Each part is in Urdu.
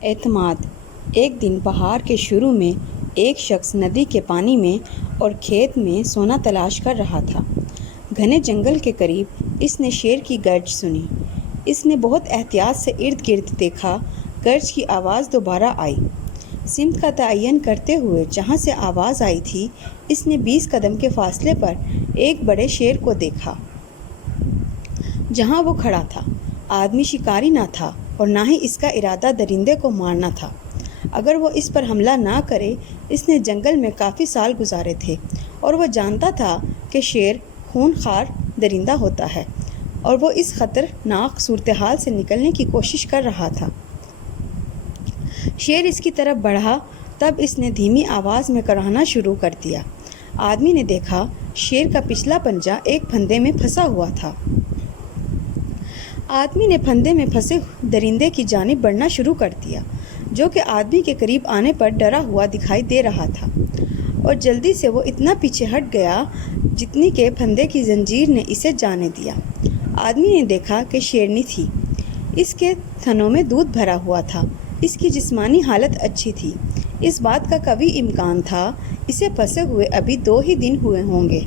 اعتماد۔ ایک دن بہار کے شروع میں ایک شخص ندی کے پانی میں اور کھیت میں سونا تلاش کر رہا تھا۔ گھنے جنگل کے قریب اس نے شیر کی گرج سنی۔ اس نے بہت احتیاط سے ارد گرد دیکھا۔ گرج کی آواز دوبارہ آئی۔ سمت کا تعین کرتے ہوئے جہاں سے آواز آئی تھی اس نے 20 قدم کے فاصلے پر ایک بڑے شیر کو دیکھا۔ جہاں وہ کھڑا تھا آدمی شکاری نہ تھا اور نہ ہی اس کا ارادہ درندے کو مارنا تھا۔ اگر وہ اس پر حملہ نہ کرے، اس نے جنگل میں کافی سال گزارے تھے اور وہ جانتا تھا کہ شیر خون خوار درندہ ہوتا ہے اور وہ اس خطرناک صورتحال سے نکلنے کی کوشش کر رہا تھا۔ شیر اس کی طرف بڑھا، تب اس نے دھیمی آواز میں کڑھانا شروع کر دیا۔ آدمی نے دیکھا شیر کا پچھلا پنجہ ایک پھندے میں پھنسا ہوا تھا۔ آدمی نے پھندے میں پھنسے درندے کی جانب بڑھنا شروع کر دیا، جو کہ آدمی کے قریب آنے پر ڈرا ہوا دکھائی دے رہا تھا، اور جلدی سے وہ اتنا پیچھے ہٹ گیا جتنی کہ پھندے کی زنجیر نے اسے جانے دیا۔ آدمی نے دیکھا کہ شیرنی تھی۔ اس کے تھنوں میں دودھ بھرا ہوا تھا۔ اس کی جسمانی حالت اچھی تھی۔ اس بات کا قوی امکان تھا اسے پھنسے ہوئے ابھی 2 ہی دن ہوئے ہوں گے۔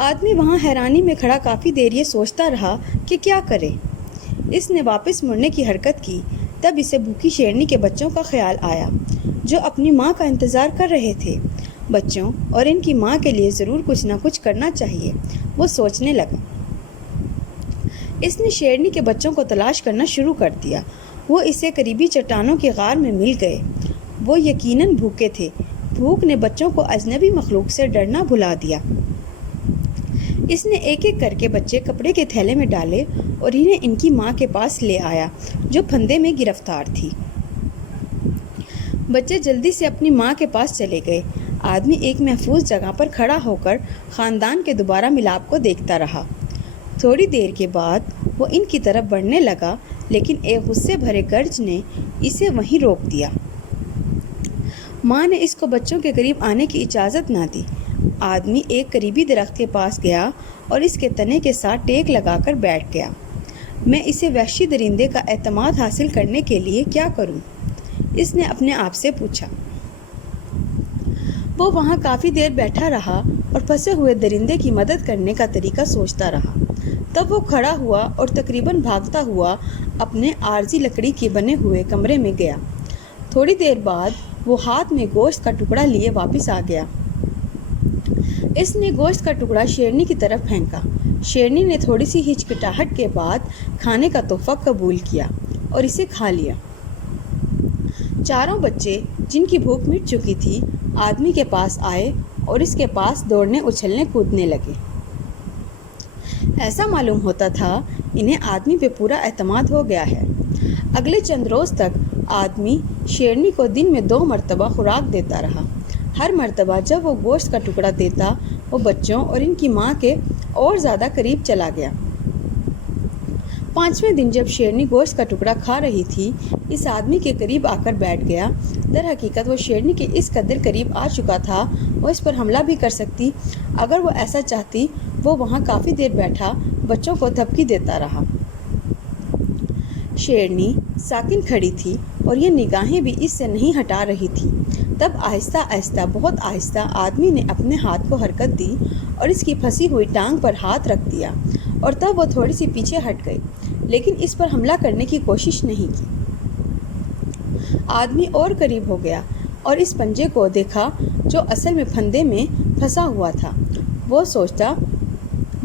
آدمی وہاں حیرانی میں کھڑا کافی دیر یہ سوچتا رہا کہ کیا کرے۔ اس نے واپس مڑنے کی حرکت کی، تب اسے بھوکی شیرنی کے بچوں کا خیال آیا جو اپنی ماں کا انتظار کر رہے تھے۔ بچوں اور ان کی ماں کے لیے ضرور کچھ نہ کچھ کرنا چاہیے، وہ سوچنے لگا۔ اس نے شیرنی کے بچوں کو تلاش کرنا شروع کر دیا۔ وہ اسے قریبی چٹانوں کے غار میں مل گئے۔ وہ یقیناً بھوکے تھے۔ بھوک نے بچوں کو اجنبی مخلوق سے ڈرنا بھلا دیا۔ اس نے ایک ایک کر کے بچے کپڑے کے تھیلے میں ڈالے اور انہیں ان کی ماں کے پاس لے آیا جو پھندے میں گرفتار تھی۔ بچے جلدی سے اپنی ماں کے پاس چلے گئے۔ آدمی ایک محفوظ جگہ پر کھڑا ہو کر خاندان کے دوبارہ ملاپ کو دیکھتا رہا۔ تھوڑی دیر کے بعد وہ ان کی طرف بڑھنے لگا، لیکن ایک غصے بھرے گرج نے اسے وہیں روک دیا۔ ماں نے اس کو بچوں کے قریب آنے کی اجازت نہ دی۔ آدمی ایک قریبی درخت کے پاس گیا اور اس کے تنے کے ساتھ ٹیک لگا کر بیٹھ گیا۔ میں اسے وحشی درندے کا اعتماد حاصل کرنے کے لیے کیا کروں؟ اس نے اپنے آپ سے پوچھا۔ وہ وہاں کافی دیر بیٹھا رہا اور پھنسے ہوئے درندے کی مدد کرنے کا طریقہ سوچتا رہا۔ تب وہ کھڑا ہوا اور تقریباً بھاگتا ہوا اپنے عارضی لکڑی کے بنے ہوئے کمرے میں گیا۔ تھوڑی دیر بعد وہ ہاتھ میں گوشت کا ٹکڑا لیے واپس آ گیا۔ اس نے گوشت کا ٹکڑا شیرنی کی طرف پھینکا۔ شیرنی نے تھوڑی سی ہچکچاہٹ کے بعد کھانے کا تحفہ قبول کیا اور اسے کھا لیا۔ چاروں بچے جن کی بھوک مٹ چکی تھی آدمی کے پاس آئے اور اس کے پاس دوڑنے اچھلنے کودنے لگے۔ ایسا معلوم ہوتا تھا انہیں آدمی پہ پورا اعتماد ہو گیا ہے۔ اگلے چند روز تک آدمی شیرنی کو دن میں 2 مرتبہ خوراک دیتا رہا۔ ہر مرتبہ جب وہ گوشت کا ٹکڑا دیتا وہ بچوں اور ان کی ماں کے اور زیادہ قریب چلا گیا۔ 5ویں دن جب شیرنی گوشت کا ٹکڑا کھا رہی تھی اس آدمی کے قریب آ کر بیٹھ گیا۔ در حقیقت وہ شیرنی کے اس قدر قریب آ چکا تھا وہ اس پر حملہ بھی کر سکتی۔ اگر وہ ایسا چاہتی وہ وہاں کافی دیر بیٹھا بچوں کو دھپکی دیتا رہا۔ شیرنی ساکن کھڑی تھی اور یہ نگاہیں بھی اس سے نہیں ہٹا رہی تھی۔ تب آہستہ آہستہ بہت آہستہ آدمی نے اپنے ہاتھ کو حرکت دی اور اس کی پھنسی ہوئی ٹانگ پر ہاتھ رکھ دیا، اور تب وہ تھوڑی سی پیچھے ہٹ گئی لیکن اس پر حملہ کرنے کی کوشش نہیں کی۔ آدمی اور قریب ہو گیا اور اس پنجے کو دیکھا جو اصل میں پھندے میں پھنسا ہوا تھا۔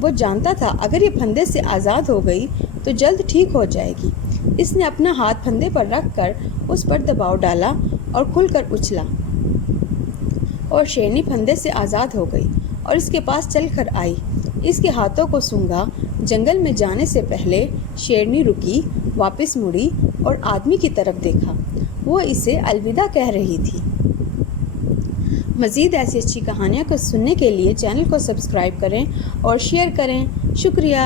وہ جانتا تھا اگر یہ پھندے سے آزاد ہو گئی تو جلد ٹھیک ہو جائے گی۔ اس نے اپنا ہاتھ پھندے پر رکھ کر اس پر دباؤ ڈالا اور کھل کر اچھلا، اور شیرنی پھندے سے آزاد ہو گئی اور اس کے پاس چل کر آئی۔ اس کے ہاتھوں کو سونگھا۔ جنگل میں جانے سے پہلے شیرنی رکی، واپس مڑی اور آدمی کی طرف دیکھا۔ وہ اسے الوداع کہہ رہی تھی۔ مزید ایسی اچھی کہانیاں کو سننے کے لیے چینل کو سبسکرائب کریں اور شیئر کریں۔ شکریہ۔